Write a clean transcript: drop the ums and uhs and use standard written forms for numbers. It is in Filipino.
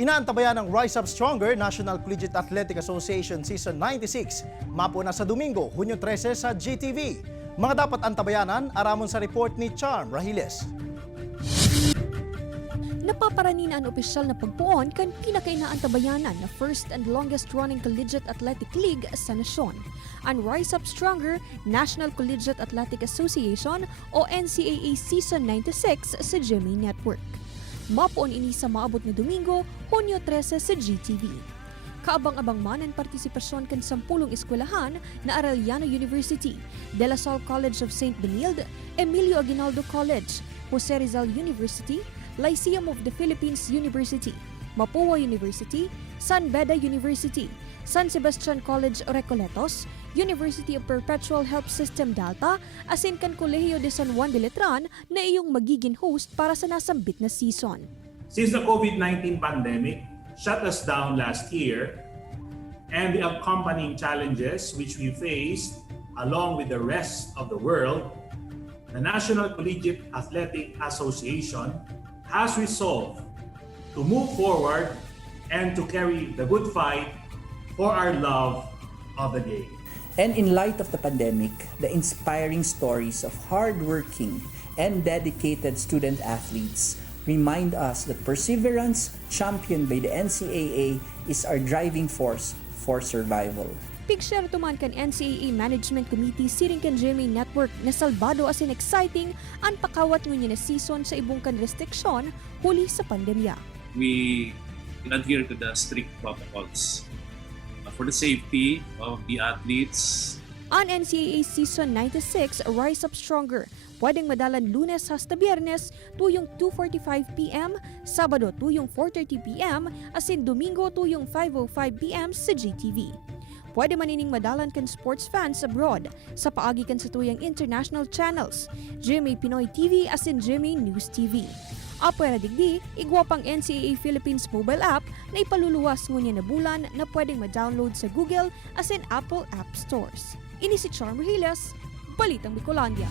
Inaantabayan ng Rise Up Stronger National Collegiate Athletic Association Season 96. Mapo na sa Domingo, Hunyo 13 sa GTV. Mga dapat antabayanan, aramon sa report ni Charm Rahiles. Napaparanin ang opisyal na pagpuon kan pinakainaantabayanan na first and longest running collegiate athletic league sa nasyon. Ang Rise Up Stronger National Collegiate Athletic Association o NCAA Season 96 sa GMA Network. Mapuon ini sa maabot na Domingo, Hunyo 13 sa GTV. Kaabang-abang man ang partisipasyon kan 10 eskwelahan na Arellano University, De La Salle College of St. Benilde, Emilio Aguinaldo College, Jose Rizal University, Lyceum of the Philippines University, Mapua University, San Beda University, San Sebastian College Recoletos, University of Perpetual Help System Delta, asin kan Colegio de San Juan de Letran na iyong magiging host para sa nasambit na season. Since the COVID-19 pandemic shut us down last year and the accompanying challenges which we faced along with the rest of the world, the National Collegiate Athletic Association has resolved to move forward and to carry the good fight for our love of the game. And in light of the pandemic, the inspiring stories of hardworking and dedicated student athletes remind us that perseverance, championed by the NCAA, is our driving force for survival. Picture tuman kan NCAA Management Committee siring kan GMA Network na salbado asin exciting ang pakawat ngunyan na season sa ibong kan restriksyon huli sa pandemya. We adhere to the strict protocols for the safety of the athletes. Ang NCAA Season 96 Rise Up Stronger pwedeng madalan Lunes hasta Biyernes tuyong 2:45 p.m., Sabado tuyong 4:30 p.m., asin Domingo tuyong 5:05 p.m. sa GTV. Pwede manining madalan kan sports fans abroad sa paagi kan sa tuyang international channels, GMA Pinoy TV asin GMA News TV. Apwera digdi, igwa pang NCAA Philippines mobile app na ipaluluwas ngunya na bulan na pwedeng ma-download sa Google asin Apple App Stores. Ini si Charm Rahiles, Balitang Bicolandia.